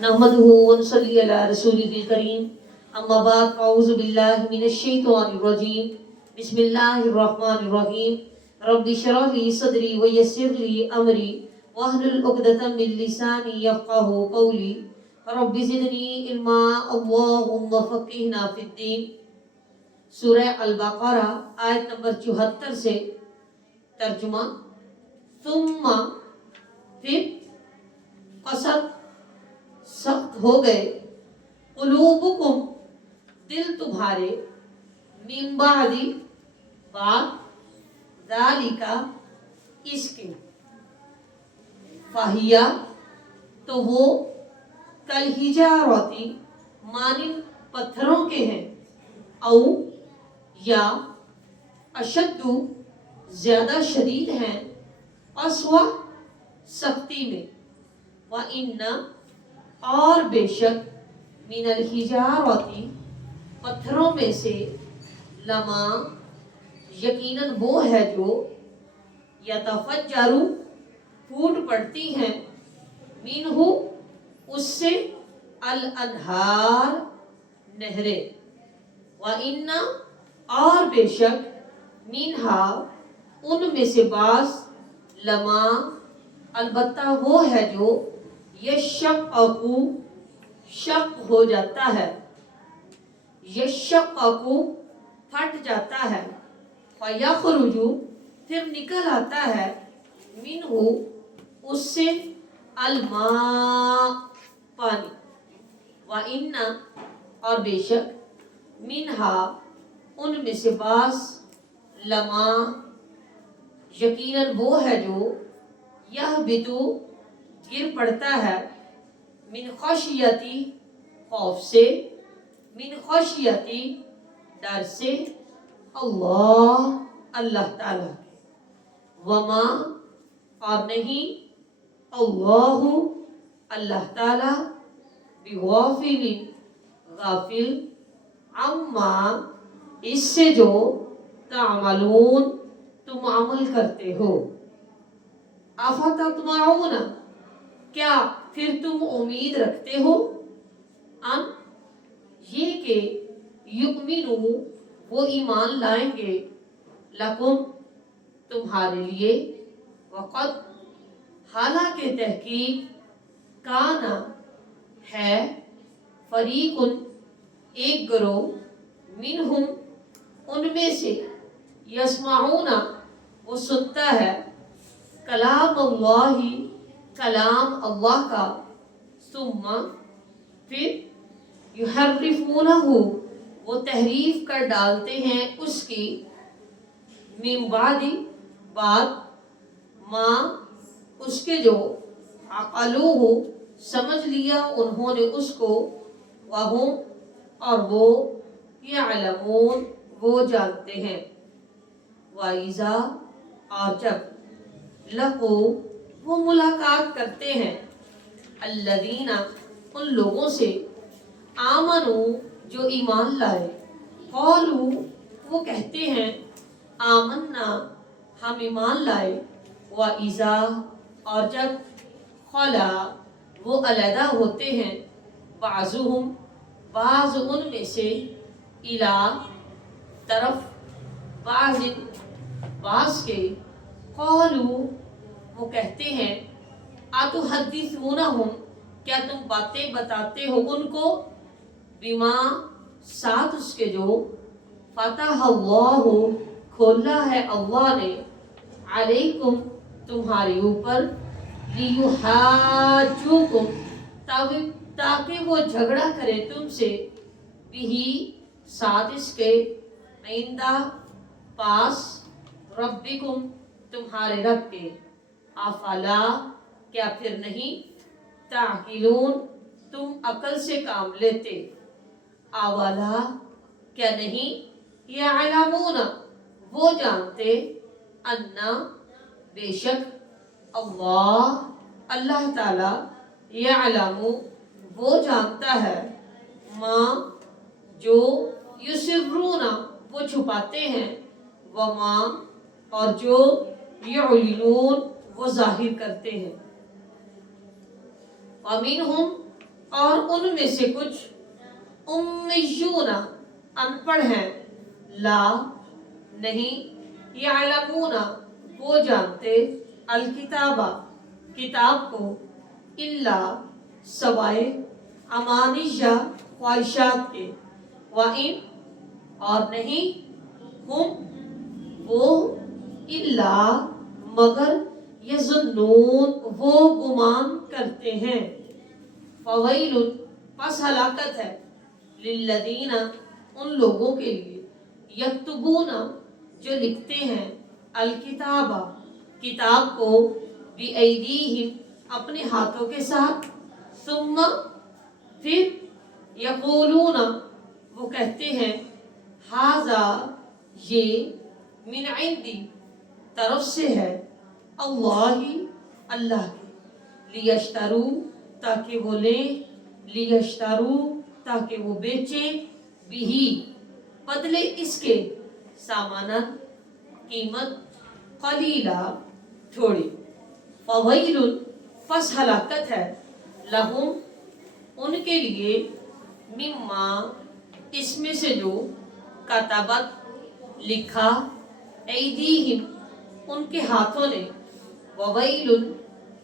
नहमदुहु व नसल्ली अला रसूलिहिल करीम। अम्मा बाद अऊज़ु बिल्लाहि मिनश शैतानिर रजीम। बिस्मिल्लाहिर रहमानिर रहीम। रब्बि इश्रह ली सदरी व यस्सिर ली अमरी वहलुल उक़दतम मिन लिसानी यफ़क़हू क़ौली। रब्बि ज़िदनी इल्मा। अल्लाहुम्मा फ़क़्हिना फ़िद्दीन। सूरह अल-बक़रा आयत नंबर 74 से तर्जुमा। सुम्मा फिर क़सद सख्त हो गए, क़ुलूबुकुम दिल तुम्हारे, मिन बादी बाद ज़ालिका इसके, फ़हिया तो वो कल हिजारती मानिन पत्थरों के हैं, औ या अशद्दु ज्यादा शदीद हैं, अस्वा सख्ती में, व इन्ना और बेशक मिनल हिजारती पत्थरों में से, लमा यकीनन वो है जो यतफज्जरु फूट पड़ती हैं, मिनहु उससे, अल अनहार नहरें, व इन्ना और बेशक मिनहा उनमें से बास, लमा अलबत्ता वो है जो यशक़क़ु शक हो जाता है, यशक़क़ु फट जाता है, फ़यख़रुजु फिर निकल आता है, मिनहु उससे, अलमा पानी, व इन्ना और बेशक मिनहा उनमें से बास, लमा यकीनन वो है जो यह बितु गिर पड़ता है, मिन खशियती खौफ से, मिन खशियती डर से, अल्लाह अल्लाह ताला, वमा और नहीं, अल्लाहु अल्लाह ताला, बिगाफिलिन गाफिल, अम्मा इससे जो तामलून तुम अमल करते हो। अफततमऊना क्या फिर तुम उम्मीद रखते हो, अन ये के युमिनु वो ईमान लाएंगे, लकुम तुम्हारे लिए, वक़द हालांकि तहकीक, काना है, फरीकुन एक गिरोह, मिनहुम उनमें से, यस्माऊना वो सुनता है, कलाम अल्लाही कलाम अल्लाह का, सुम्मा फिर युहर्रिफूनहु वो तहरीफ कर डालते हैं उसकी, मिन बादी बाद माँ उसके जो, अक़लूहु समझ लिया उन्होंने उसको, वहुम और वो, यअलमून वो जानते हैं, वाइज़ा और जब, लक़ू वो मुलाकात करते हैं, अल्लज़ीना उन लोगों से, आमनू जो ईमान लाए, क़ालू वो कहते हैं, आमन्ना हम ईमान लाए, वाइज़ा और जब, खला वो अलहदा होते हैं, बाज़ुहुम बाज़ उनमें से, इला तरफ, बाज़िन बाज़ के, क़ालू वो कहते हैं, अतुहद्दिसूनहुम क्या तुम बातें बताते हो उनको, बिमा साथ उसके जो, फ़तहल्लाहु खोला है अल्लाह ने, अलैकुम तुम्हारे ऊपर, लियुहाज्जुकुम ताकि वो झगड़ा करे तुमसे, बिही साथ इसके, इंदा पास, रब्बिकुम तुम्हारे रब के, अफला क्या फिर नहीं, ताकिलून तुम अकल से काम लेते, अवला क्या नहीं, यअलमून वो जानते, अन्ना बेशक, अल्लाह अल्लाह ताला, यअलमु वो जानता है, माँ जो, युसिर्रूना वो छुपाते हैं, वमा और जो, युलिनून वो जाहिर करते हैं, वमिनहुम اور ان میں سے کچھ امیون انپڑھ ہیں، لا نہیں، یعلمون وہ جانتے، الکتابہ کتاب کو، الا سوائے، امانیہ خواہشات کے، وَإِن اور نہیں، ہم وہ، الا مگر، یظنون وہ گمان کرتے ہیں، فویل پس ہلاکت ہے، للذین ان لوگوں کے لیے، یکتبون جو لکھتے ہیں، الکتاب کتاب کو، بِأَیْدِیہم اپنے ہاتھوں کے ساتھ، ثم پھر، یقولون وہ کہتے ہیں، ھذا یہ، من عندی طرف سے ہے، اللہ اللہ کی، لیشترو تاکہ وہ لیں، لیشترو تاکہ وہ بیچیں، بھی بدلے اس کے، سامانا قیمت، قلیلا تھوڑی، فویل پس ہلاکت ہے، لہم ان کے لیے، مما اس میں سے جو، کتبت لکھا، ایدیہم ان کے ہاتھوں نے، وویل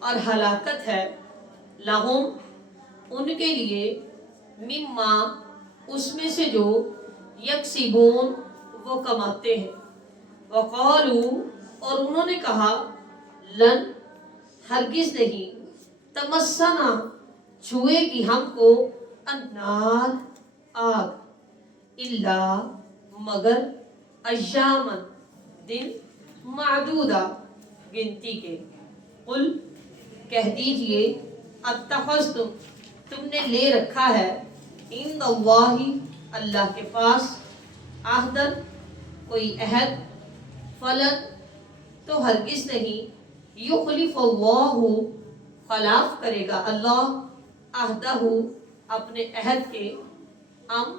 اور ہلاکت ہے، لہم ان کے لیے، مما اس میں سے جو، یکسبون وہ کماتے ہیں، وقالو اور انہوں نے کہا، لن ہرگز نہیں، تمسنا چھوئے گی ہم کو، النار آگ، الا مگر، ایامن دن، معدودہ گنتی کے، قل کہہ دیجئے، اتخذتم تم نے لے رکھا ہے، عند اللہ اللہ کے پاس، عہدن کوئی عہد، فلن تو ہرگز نہیں، یخلف اللہ خلاف کرے گا اللہ، عہدہ اپنے عہد کے، ام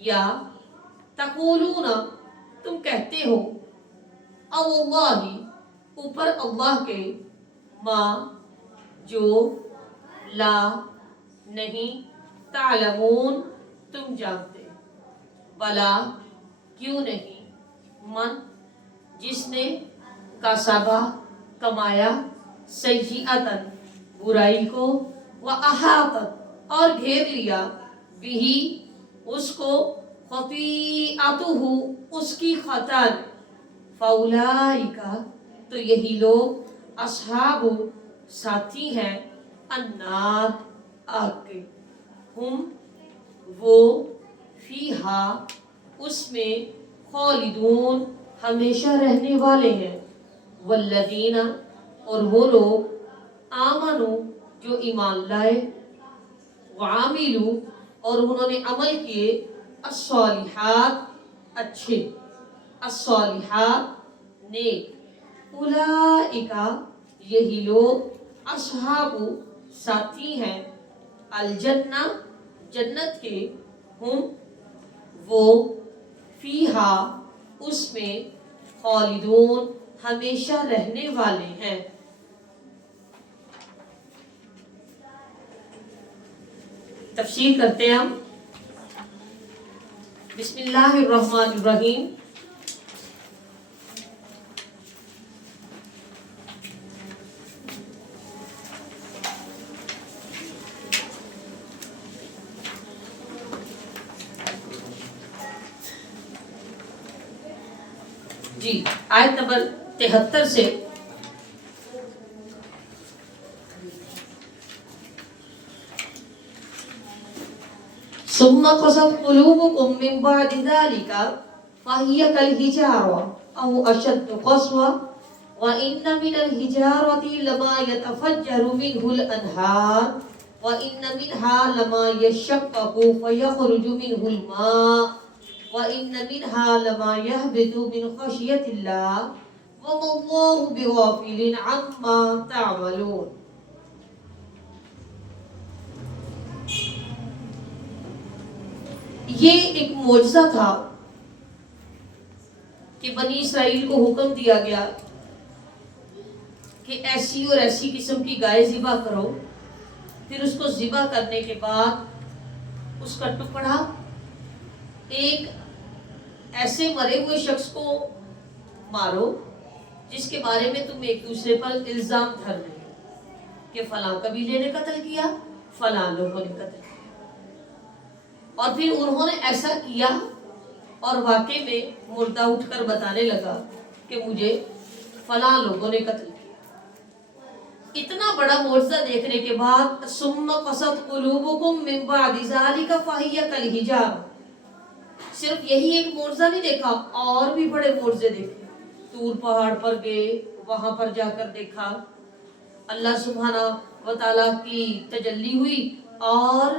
یا، تقولون تم کہتے ہو، اللہ اوپر اللہ کے، ما جو، لا نہیں، تعلمون تم جانتے، بلا کیوں نہیں، من جس نے، کسبا کمایا، سیئۃً برائی کو، وَأَحَاطَتْ اور گھیر لیا، بِہِ اس کو، خطیئتہ اس کی خطا نے، فَأُولَئِکَ تو یہی لوگ، اصحاب ساتھی ہیں، النار آگ کے، ہم وہ، فیہا اس میں، خالدون ہمیشہ رہنے والے ہیں، والذین اور وہ لوگ، آمنوا جو ایمان لائے، وعاملوا اور انہوں نے عمل کیے، الصالحات اچھے، الصالحات نیک، اولئک یہی لوگ، اصحاب ساتھی ہیں، الجنہ جنت کے، ہم وہ، فیہا اس میں، خالدون ہمیشہ رہنے والے ہیں۔ تفسیر کرتے ہیں ہم، بسم اللہ الرحمن الرحیم، جی آیت نمبر 73 سے، ثم قست قلوبكم من بعد ذلك فهي كالحجارة أو أشد قسوة وإن من الحجارة لما يتفجر منه الأنهار وإن منها لما يشقق فيخرج منه الماء وَإِنَّ مِنْهَا لَمَا يَهْبِطُ مِنْ خَشْيَةِ اللَّهِ وَمَا اللَّهُ بِغَافِلٍ عَمَّا تَعْمَلُونَ۔ یہ ایک معجزہ تھا کہ بنی اسرائیل کو حکم دیا گیا کہ ایسی اور ایسی قسم کی گائے ذبح کرو، फिर उसको ज़िबा करने के बाद उसका टुकड़ा एक ऐसे मरे हुए शख्स को मारो जिसके बारे में तुम एक दूसरे पर इल्जाम धर रहे हो कि फलां कबीले ने कत्ल किया, फलां लोगों ने कत्ल किया। और फिर उन्होंने ऐसा किया और वाकई में मुर्दा उठकर बताने लगा कि मुझे फलां लोगों ने कत्ल किया। इतना बड़ा मोर्चा देखने के बाद सुम्मा क़सत क़ुलूबुकुम मिन बअदि ज़ालिका फ़हिय कल हिजार, सिर्फ यही एक मोर्चा नहीं देखा, और भी बड़े मोर्चे देखे। तूर पहाड़ पर गए, वहां पर जाकर देखा अल्लाह सुब्हाना व तआला की तजल्ली हुई और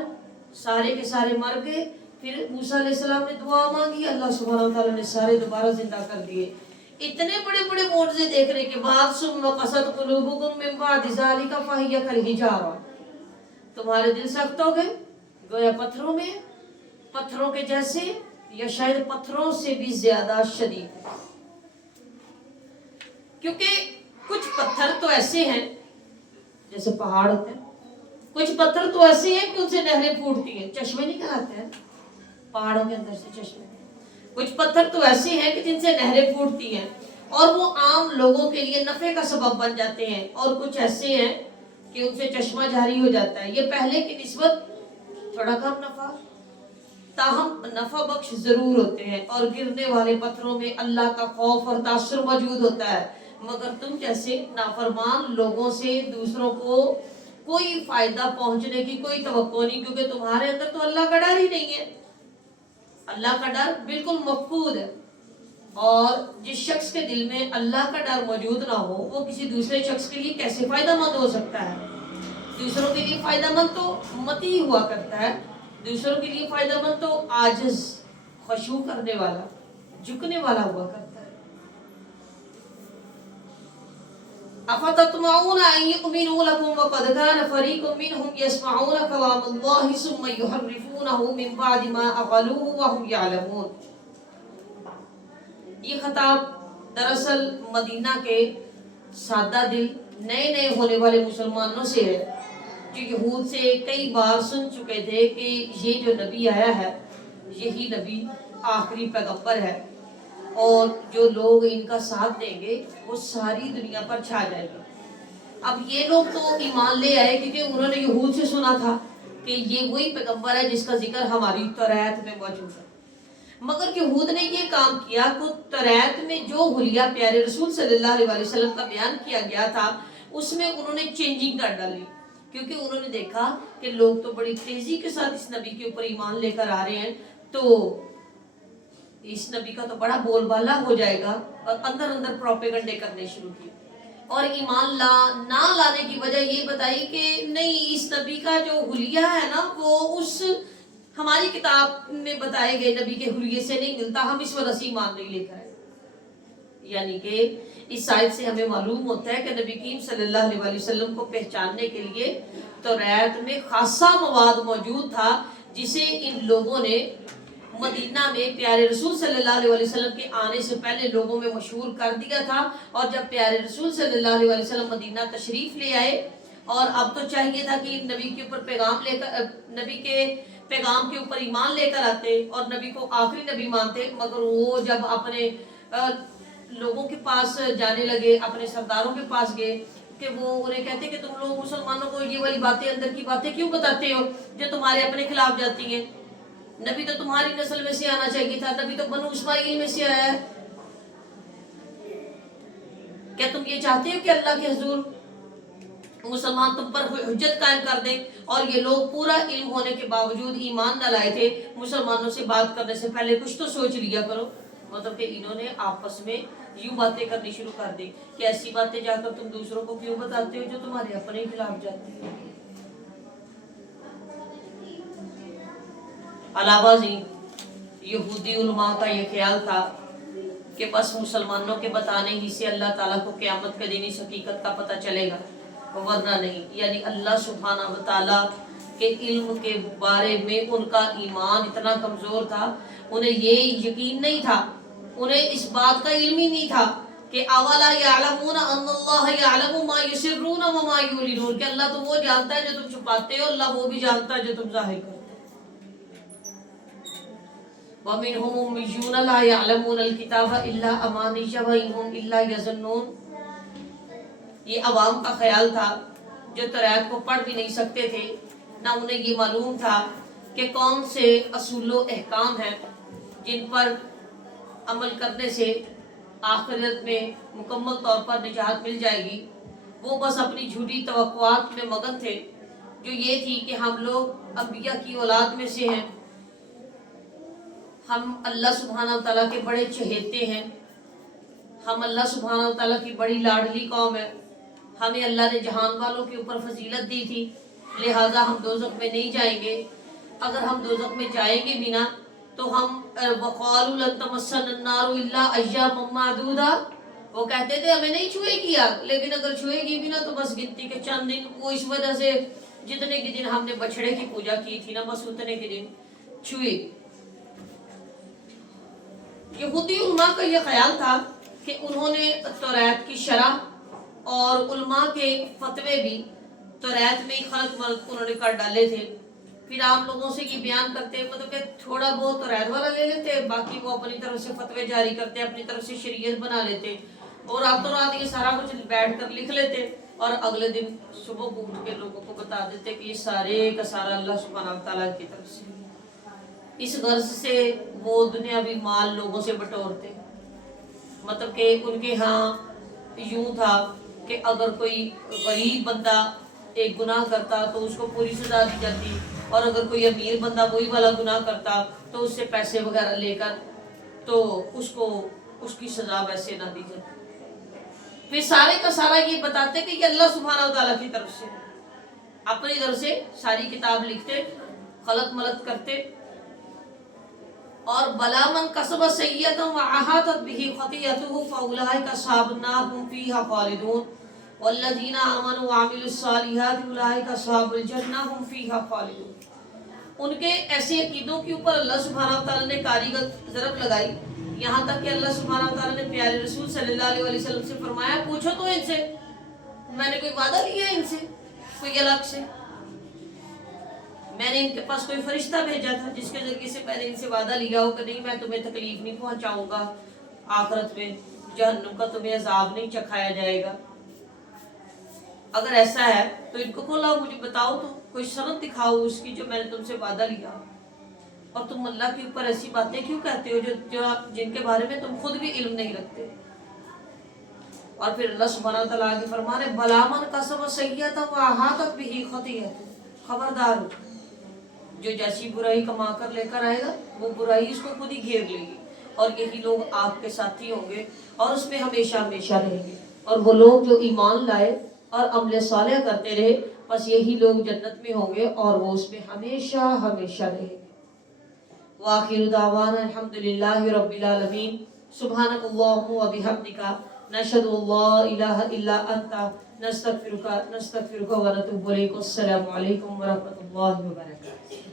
सारे के सारे मर गए। फिर मूसा अलैहिस्सलाम ने दुआ मांगी, अल्लाह सुब्हाना व तआला ने सारे दोबारा जिंदा कर दिए। इतने बड़े बड़े मोर्चे देखने के बाद सुम्मा क़सत क़ुलूबुकुम मिन बअदि ज़ालिका फ़हिय कल हिजारा, तुम्हारे दिल सख्त हो गए, गोया पत्थरों में, पत्थरों के जैसे या शायद पत्थरों से भी ज्यादा शदीद। क्योंकि कुछ पत्थर तो ऐसे हैं जैसे पहाड़ होते हैं, कुछ पत्थर तो ऐसे हैं कि उनसे नहरें फूटती हैं, चश्मे निकल आते हैं पहाड़ों के अंदर से चश्मे। कुछ पत्थर तो ऐसे हैं कि जिनसे नहरें फूटती हैं और वो आम लोगों के लिए नफे का सबब बन जाते हैं, और कुछ ऐसे हैं कि उनसे चश्मा जारी हो जाता है। ये पहले की निस्बत थोड़ा कम नफा, ताहम नफा बख्श जरूर होते हैं, और गिरने वाले पत्थरों में अल्लाह का खौफ और तासुर मौजूद होता है। मगर तुम जैसे नाफरमान लोगों से दूसरों को कोई फायदा पहुंचने की कोई तवक्को नहीं, क्योंकि तुम्हारे अंदर तो अल्लाह का डर ही नहीं है। अल्लाह का डर बिल्कुल मफकूद है, और जिस शख्स के दिल में अल्लाह का डर मौजूद ना हो वो किसी दूसरे शख्स के लिए कैसे फायदेमंद हो सकता है। दूसरों के लिए फायदेमंद तो मती हुआ करता है, दूसरों के लिए फायदेमंद तो आजिज, खशू करने वाला, झुकने वाला हुआ करता है। अफततमऊन अन युमिनू लकुम वक़द कान फरीक़ुम मिनहुम यस्मऊन कलामल्लाहि सुम्मा युहर्रिफूनहु मिन बअदि मा अक़लूहु व हुम यअलमून। ये खिताब दरअसल मदीना के सादा दिल नए नए होने वाले मुसलमानों से है, जो यहूद से कई बार सुन चुके थे कि ये जो नबी आया है यही नबी आखिरी पैगंबर है, और जो लोग इनका साथ देंगे वो सारी दुनिया पर छा जाएगा। अब ये लोग तो ईमान ले आए क्योंकि उन्होंने यहूद से सुना था कि ये वही पैगंबर है जिसका जिक्र हमारी तौरात में मौजूद है। मगर यहूद ने ये काम किया कि तौरात में जो हुलिया प्यारे रसूल सल्लल्लाहु अलैहि वसल्लम का बयान किया गया था उसमें उन्होंने चेंजिंग कर डाली, क्योंकि उन्होंने देखा कि लोग तो बड़ी तेजी के साथ इस नबी के ऊपर ईमान लेकर आ रहे हैं, तो इस नबी का तो बड़ा बोलबाला हो जाएगा, और अंदर अंदर प्रोपेगंडे करने शुरू किए। और ईमान ना लाने की वजह ये बताई कि नहीं, इस नबी का जो हुलिया है ना वो उस हमारी किताब में बताए गए नबी के हुलिये से नहीं मिलता, हम इस वजह से ईमान नहीं लेकर आए। यानी कि इस आयत से हमें मालूम होता है कि नबी करीम सल्लल्लाहु अलैहि वसल्लम को पहचानने के लिए तौरात में खासा मवाद मौजूद था, जिसे इन लोगों ने मदीना में प्यारे रसूल सल्लल्लाहु अलैहि वसल्लम के आने से पहले लोगों में मशहूर कर दिया था। और जब प्यारे रसूल सल्लल्लाहु अलैहि वसल्लम मदीना तशरीफ ले आए, और अब तो चाहिए था कि नबी के ऊपर पैगाम लेकर, नबी के पैगाम के ऊपर ईमान लेकर आते और नबी को आखिरी नबी मानते, मगर वो जब अपने लोगों के पास जाने लगे, अपने सरदारों के पास गए, कि वो उन्हें कहते कि तुम लोग मुसलमानों को ये वाली बातें, अंदर की बातें क्यों बताते हो जो तुम्हारे अपने खिलाफ जाती हैं। नबी तो तुम्हारी नस्ल में से आना चाहिए था, नबी तो बनु इस्माइल में से आया है। क्या तुम ये चाहते हो कि अल्लाह के हुजूर मुसलमान तुम पर हुज्जत कायम कर दें? और ये लोग पूरा इल्म होने के बावजूद ईमान न लाए थे। मुसलमानों से बात करने से पहले कुछ तो सोच लिया करो। मतलब कि इन्होंने आपस में यूं बातें करनी शुरू कर दी कि ऐसी बातें जाकर तुम दूसरों को क्यों बताते हो जो तुम्हारे अपने खिलाफ जाती है। अलावा यहूदी उलमा का ये ख्याल था कि बस मुसलमानों के बताने ही से अल्लाह ताला को क़यामत के दिन इस हकीकत का पता चलेगा, वरना नहीं। यानी अल्लाह सुब्हाना व तआला के इल्म के बारे में उनका ईमान इतना कमज़ोर था, उन्हें ये यकीन नहीं था, उन्हें इस बात का इल्म ही नहीं था کہ اولا یعلمون ان اللہ یعلم ما یسرون وما یعلنون، کہ اللہ تو وہ جانتا ہے جو تم چھپاتے ہو، اللہ وہ بھی جانتا ہے جو تم ظاہر کرتے ہو۔ وَمِنْهُمْ أُمِّيُّونَ لَا يَعْلَمُونَ الْكِتَابَ إِلَّا أَمَانِيَّ وَإِنْ إِلَّا يَظُنُّونَ۔ یہ عوام کا خیال تھا جو توریت کو پڑھ بھی نہیں سکتے تھے، نہ انہیں یہ معلوم تھا کہ کون سے اصول و احکام ہیں جن پر عمل کرنے سے آخرت میں مکمل طور پر نجات مل جائے گی۔ وہ بس اپنی جھوٹی توقعات میں مگن تھے، جو یہ تھی کہ ہم لوگ انبیاء کی اولاد میں سے ہیں، ہم اللہ سبحانہ وتعالیٰ کے بڑے چہیتے ہیں، ہم اللہ سبحانہ وتعالیٰ کی بڑی لاڈلی قوم ہے، ہمیں اللہ نے جہان والوں کے اوپر فضیلت دی تھی، لہٰذا ہم دوزخ میں نہیں جائیں گے۔ اگر ہم دوزخ میں جائیں گے بھی نہ تو ہم وَقَالُوا لَن تَمَسَّنَا النَّارُ إِلَّا أَيَّامًا مَّعْدُودَةً، وہ کہتے تھے ہمیں نہیں چھوئے گی آگ، لیکن اگر چھوئے گی بھی نہ تو بس گنتی کے چند دن، وہ اس وجہ سے جتنے کے دن ہم نے بچڑے کی پوجا کی تھی نا بس اتنے کے دن چھوئے گی۔ یہودی علماء کا یہ خیال تھا کہ انہوں نے توریت کی شرح اور علماء کے فتوے بھی توریت میں ہی خلط ملط انہوں نے کر ڈالے تھے۔ پھر آپ لوگوں سے یہ بیان کرتے مطلب کہ تھوڑا بہت توریت والا لے لیتے، باقی وہ اپنی طرف سے فتوے جاری کرتے، اپنی طرف سے شریعت بنا لیتے، اور راتوں رات یہ سارا کچھ بیٹھ کر لکھ لیتے، اور اگلے دن صبح کو اٹھ کے لوگوں کو بتا دیتے کہ یہ سارے کا سارا اللہ سبحانہ وتعالیٰ کی طرف سے۔ اس غرض سے وہ دنیاوی مال لوگوں سے بٹورتے، مطلب کہ ان کے ہاں یوں تھا کہ اگر کوئی غریب بندہ ایک گناہ کرتا تو اس کو پوری سزا دی جاتی، اور اگر کوئی امیر بندہ وہی والا گناہ کرتا تو اس سے پیسے وغیرہ لے کر تو اس کو اس کی سزا ویسے نہ دی جاتی۔ پھر سارے کا سارا یہ بتاتے کہ یہ اللہ سبحانہ وتعالیٰ کی طرف سے، اپنی طرف سے ساری کتاب لکھتے، خلط ملط کرتے۔ اور بلا من کسب سیئۃ واحاطت به خطیئته فاولئک اصحاب النار هم فیہا خالدون والذین آمنوا وعملوا الصالحات اولئک اصحاب الجنہ هم فیہا خالدون۔ ان کے ایسے عقیدوں کے اوپر اللہ سبحانہ وتعالیٰ نے کاریگر ضرب لگائی، یہاں تک کہ اللہ سبحانہ وتعالیٰ نے پیارے رسول صلی اللہ علیہ وسلم سے فرمایا پوچھو تو ان سے، میں نے کوئی وعدہ لیا ان سے کوئی الگ سے؟ میں نے ان کے پاس کوئی فرشتہ بھیجا تھا جس کے ذریعے سے میں نے ان سے وعدہ لیا ہو کہ نہیں میں تمہیں تکلیف نہیں پہنچاؤں گا، آخرت میں جہنم کا تمہیں عذاب نہیں چکھایا جائے گا؟ اگر ایسا ہے تو ان کو کھولاؤ، مجھے بتاؤ تو کوئی سند دکھاؤ اس کی جو میں نے تم سے وعدہ لیا، اور تم اللہ کے اوپر ایسی باتیں کیوں کہتے ہو جو جن کے بارے میں تم خود بھی علم نہیں رکھتے؟ اور پھر اللہ سبحانہ وتعالیٰ آگے فرما رہے بلا من کسب سیئۃ واحاطت به خطیئۃ، خبردار ہو جو جیسی برائی کما کر لے کر آئے گا وہ برائی اس کو خود ہی گھیر لے گی، اور یہی لوگ آپ کے ساتھی ہوں گے اور اس میں ہمیشہ ہمیشہ رہیں گے۔ اور وہ لوگ جو ایمان لائے اور عمل صالح کرتے رہے بس یہی لوگ جنت میں ہوں گے اور وہ اس میں ہمیشہ ہمیشہ رہیں گے۔ وآخر دعوانا الحمدللہ رب العالمین، سبحانک اللہم و بحمدک، نشہد ان لا الہ الا انت، نستغفرک و نتوب الیک۔ السلام علیکم ورحمۃ اللہ وبرکاتہ۔